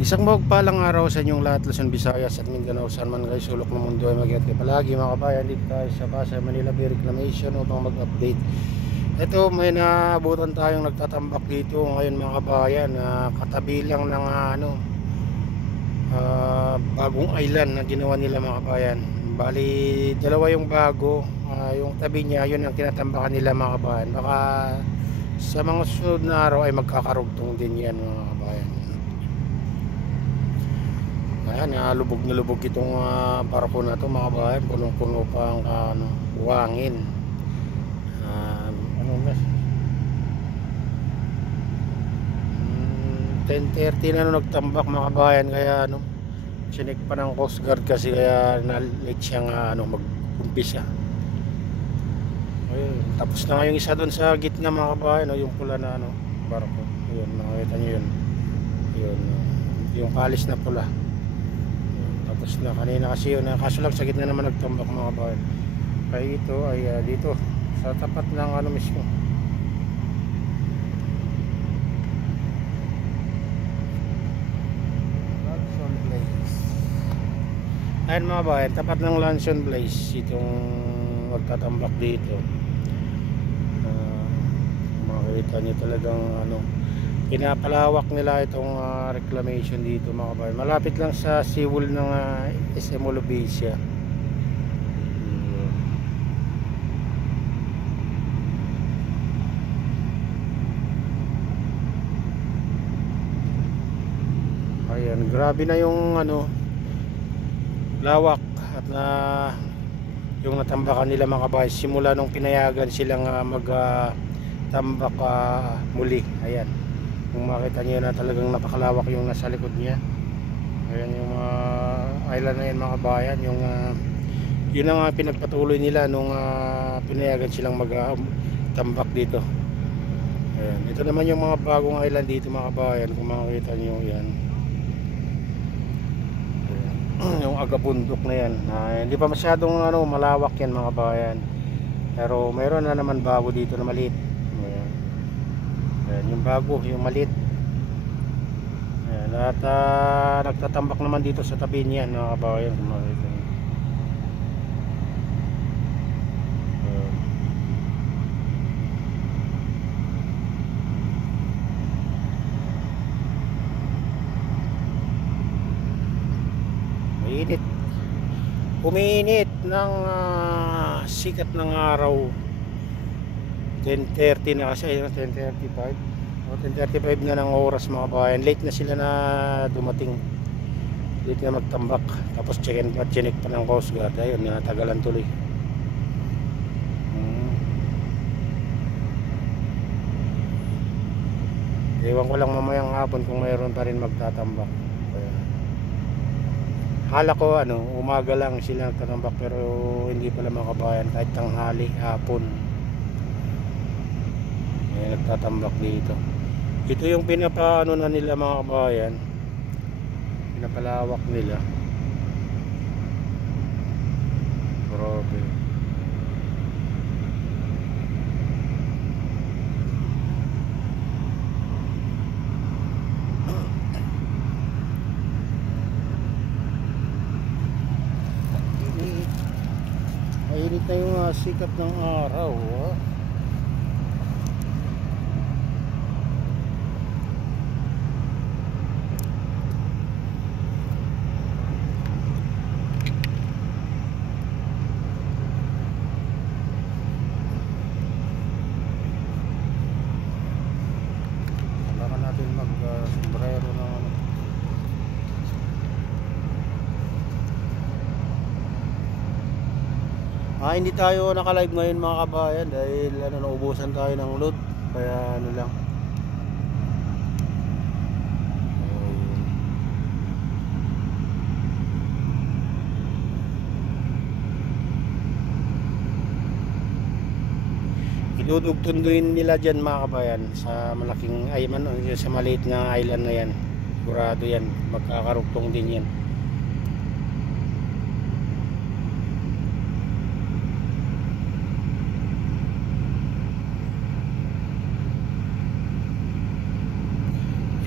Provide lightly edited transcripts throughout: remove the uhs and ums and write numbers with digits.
Isang mapagpalang araw sa inyong lahat, Luzon, Visayas at Mindanao, saan man kayo sulok ng mundo ay mag-ingat kayo palagi mga kabayan. Dito tayo sa Pasay, Manila Bay Reclamation upang mag-update. Ito, may naabutan tayong nagtatambak dito ngayon mga kabayan, katabi lang ng bagong island na ginawa nila mga kabayan. Bali, dalawa yung bago, yung tabi niya, yun ang tinatambakan nila mga kabayan. Baka sa mga susunod na araw ay magkakarugtong din yan mga kabayan. Ayan, lubog na lubog itong barko na to mga kabayan. Punong-puno pa ang buhangin. Ano na 10:30 na nagtambak mga kabayan, kaya chinek pa ng Coast Guard kasi kaya na-late siyang mag-umpisa. Ayun, tapos na nga yung isa doon sa gitna mga kabayan, yung pula na barko. Ayun, nakita niyo yun. Yun, yung palis na pula. Tapos na kanina kasi yun, kaso lang sa gitna naman nagtambak mga kabayan. Kaya ito ay dito sa tapat ng mismo. Lanson Place. Ayun mga kabayan, tapat ng Lanson Place itong magtatambak dito. Makikita nyo talagang pinapalawak nila itong reclamation dito mga kabayan. Malapit lang sa seawall ng SM Olubesia. Ayan, grabe na yung lawak at yung natambakan nila mga kabayan simula nung pinayagan silang magtambak muli. Ayan, kung makita nyo na talagang napakalawak yung nasa likod niya. Ayan yung island na yan mga kabayan, yung yun ang pinagpatuloy nila nung pinayagan silang magtambak dito. Ayan, ito naman yung mga bagong island dito mga kabayan, kung makita nyo yan. Ayan, yung agabundok na yan, hindi pa masyadong malawak yan mga kabayan, pero mayroon na naman bago dito na maliit. Ayan, yung bago, yung maliit. Ayan, at nagtatambak naman dito sa tabi niyan mga kabayan. Mainit, umiinit ng sikat ng araw. 10:30 na kasi, 10:35 o 10:35 na ng oras mga kabayan. Late na sila na dumating, late na magtambak. Tapos chinek pa ng Coast Guard. Ayun, natagalan tuloy. Ewan ko lang mamayang hapon kung mayroon pa rin magtatambak. Hala ko umaga lang sila nagtatambak, pero hindi pala mga kabayan, kahit tanghali, hapon nagtatambak dito. Ito yung pinapaano na nila mga kabayan, pinapalawak nila. Grabe. Mainit na yung sikat ng araw. Kailangan natin mag-sombrero na hindi tayo naka-live ngayon mga kabayan dahil naubusan tayo ng load, kaya lang. Idudugtunduin nila dyan mga kabayan sa malaking sa maliit na island na yan. Sigurado yan, magkakarugtong din yan.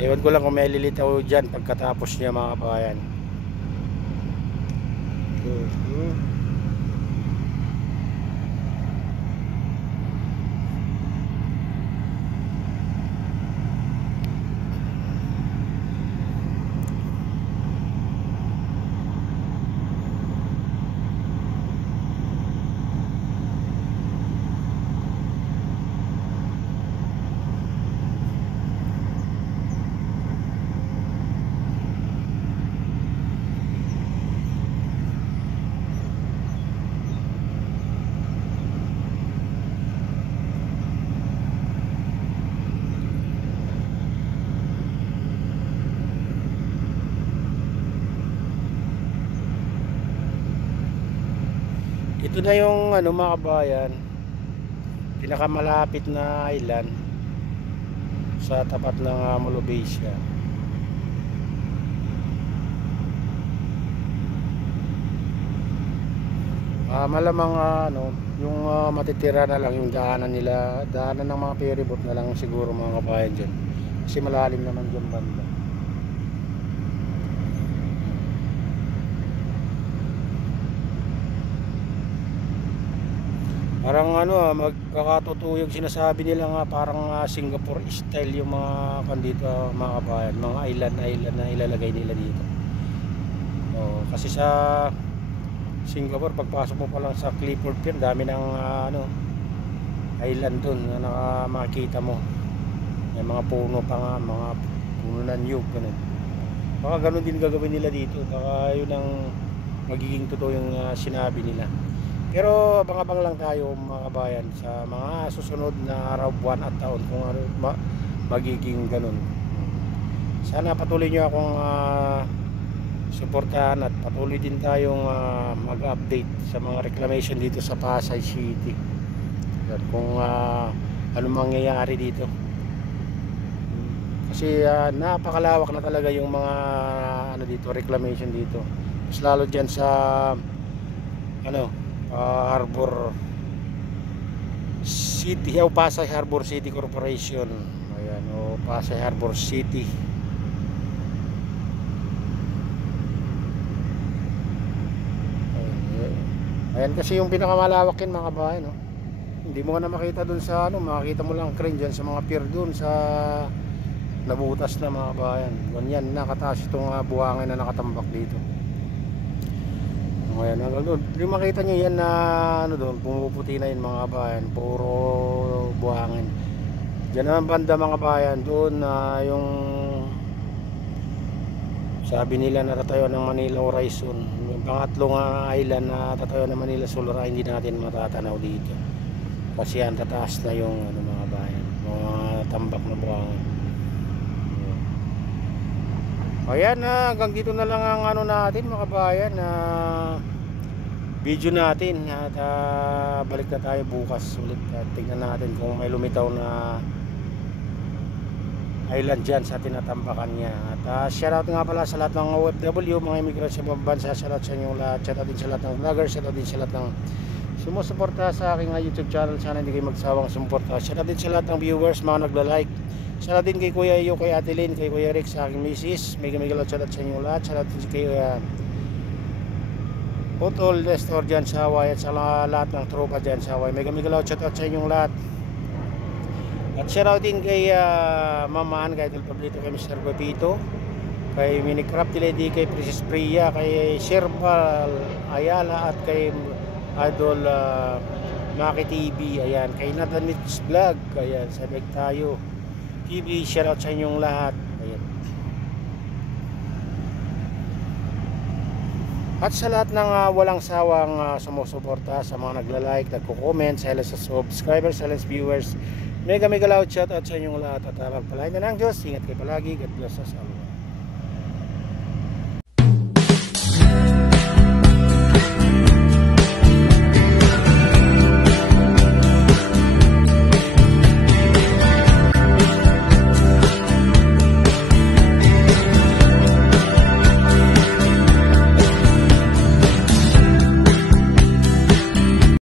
Ewan ko lang kung may lilitaw dyan pagkatapos niya mga kabayan. Ito na yung ano mga kabayan, pinakamalapit na island sa tapat ng Molobasia. Malamang ano, yung matitira na lang yung daanan nila, daanan ng mga ferryboat na lang siguro mga kabayan dyan. Kasi malalim naman dyan banda. Parang ano, magkakatotoo yung sinasabi nila nga, parang Singapore style yung mga kandito mga kabayan, mga island na ilalagay nila dito. Kasi sa Singapore, pagpasok mo pa lang sa Clifford Pier, dami ng ano, island dun na makikita mo. May mga puno pa nga, mga puno ng nyug, ganun. Baka ganun din gagawin nila dito, baka yun ang magiging totoo yung sinabi nila. Pero abang-abang lang tayo mga kabayan sa mga susunod na araw, buwan at taon kung ano magiging ganun. Sana patuloy nyo akong suportahan at patuloy din tayong mag-update sa mga reclamation dito sa Pasay City. At kung ano mangyayari dito. Kasi napakalawak na talaga yung mga ano dito, reclamation dito. Mas lalo diyan sa ano, Harbor City, Pasay Harbor City Corporation. Ayan, Pasay Harbor City. Ayan kasi yung pinakamalawak yun mga kabayan, no? Hindi mo na makita dun sa ano, makikita mo lang crane dyan sa mga pier dun sa nabutas na mga kabayan. Ganyan, nakataas itong buhangin na nakatambak dito. Ayan, yung makita nyo yan na ano doon, pumuputi na yun mga kabayan, puro buhangin. Diyan naman banda mga kabayan, doon yung sabi nila natatayo ng Manila Horizon, yung pangatlong island na tatayo ng Manila Solar, hindi natin matatanaw dito kasi ang tataas na yung ano, mga bayan, mga tambak na buhangin. Ayan, hanggang dito na lang ang ano natin mga kabayan na video natin at balik na tayo bukas ulit at tingnan natin kung may lumitaw na island dyan sa tinatambakan niya. At shoutout nga pala sa lahat ng OFW, mga immigrant sa mga bansa, shoutout sa inyong lahat, shoutout din sa lahat ng vloggers, shoutout din sa lahat ng sumusuporta sa aking YouTube channel. Sana hindi kayo magsawang sumuporta. Shoutout din sa lahat ng viewers, mga nagla-like. Shoutout din kay Kuya Iyo, kay Ate Lynn, kay Kuya Rick, sa aking misis. Mega shoutout sa inyong lahat. Shoutout din kay Putol Nestor dyan sa Hawaii at sa lahat ng tropa dyan sa Hawaii. Mega shoutout sa inyong lahat. At shoutout din kay Mamaan, kay Idol Pablito, kay Mr. Pepito, kay Minicraft Lady, kay Princess Priya, kay Sherbal Ayala at kay Idol Maki TV. Ayan, kay Nathan's Vlog. Ayan, sabay tayo TV. Shoutout sa inyong lahat. Ayan. At sa lahat ng walang sawang sumusuporta, sa mga nagla-like, nagko-comment, sa subscribers, sa viewers, mega loud shoutout sa inyong lahat at pagpalain na ng Diyos. Ingat kayo palagi. God bless us all.